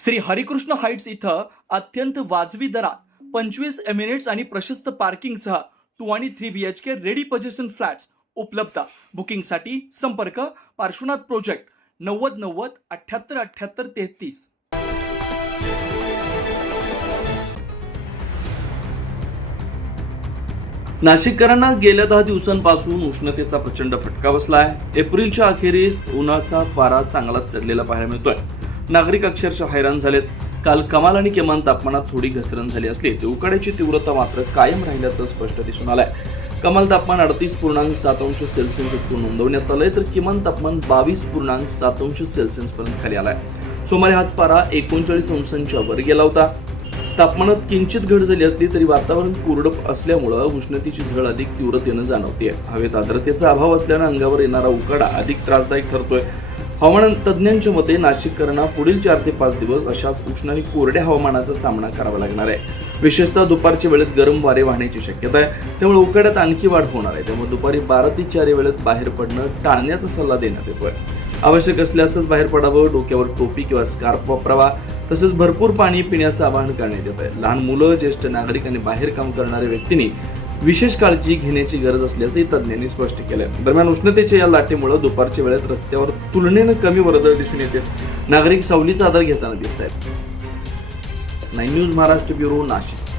Shri Harikrishna Heights इथं अत्यंत वाजवी दरात 25 एमिरेट्स आणि प्रशस्त पार्किंगसह 2 आणि 3 BHK रेडी पोझिशन फ्लॅट्स उपलब्ध। बुकिंगसाठी संपर्क पार्श्वनाथ प्रोजेक्ट 9090 78 78 33। नाशिककरांना गेल्या 10 दिवसांपासून उष्णतेचा प्रचंड फटका बसलाय। एप्रिलच्या अखेरीस उन्हाचा पारा चांगलाच चढलेला पाहायला मिळतोय। नागरिक अक्षरशः हैराण झालेत। काल कमाल आणि किमान तापमानात थोडी घसरण झाली असली तरी उकाड्याची तीव्रता मात्र कायम राहिल्याचं स्पष्ट दिसून आलंय। कमाल तापमान 38.7 अंश सेल्सिअस इतकं नोंदवण्यात आलंय तर किमान तापमान 22.7 अंश सेल्सिअस पर्यंत खाली आलाय। सोमवारी हाच पारा 39 अंशांच्या वर गेला होता। तापमानात किंचित घट झाली असली तरी वातावरण कोरडं असल्यामुळे उष्णतेची झळ अधिक तीव्रतेने जाणवतेय। हवेत आर्द्रतेचा अभाव असल्याने अंगावर येणारा उकाडा अधिक त्रासदायक ठरतोय। हवामान तज्ज्ञांच्या मते नाशिककरांना पुढील 4 ते 5 दिवस अशाच उष्ण आणि कोरड्या हवामानाचा सामना करावा लागणार आहे। विशेषतः दुपारच्या वेळेत गरम वारे वाहण्याची शक्यता आहे, त्यामुळे उकाड्यात आणखी वाढ होणार आहे। त्यामुळे दुपारी 12 ते 4 या वेळेत बाहेर पडणं टाळण्याचा सल्ला देण्यात येतोय। आवश्यक असल्यासच बाहेर पडावं, डोक्यावर टोपी किंवा स्कार्फ वापरावा, तसेच भरपूर पाणी पिण्याचं आवाहन करण्यात येत आहे। लहान मुलं, ज्येष्ठ नागरिक आणि बाहेर काम करणाऱ्या व्यक्तींनी विशेष काळजी घेण्याची गरज असल्याचंही तज्ज्ञांनी स्पष्ट केलंय। दरम्यान उष्णतेच्या या लाटेमुळे दुपारच्या वेळेत रस्त्यावर तुलनेनं कमी वर्दळ दिसून येते। नागरिक सावलीचा आधार घेताना दिसत आहेत। 9 न्यूज महाराष्ट्र ब्युरो, नाशिक।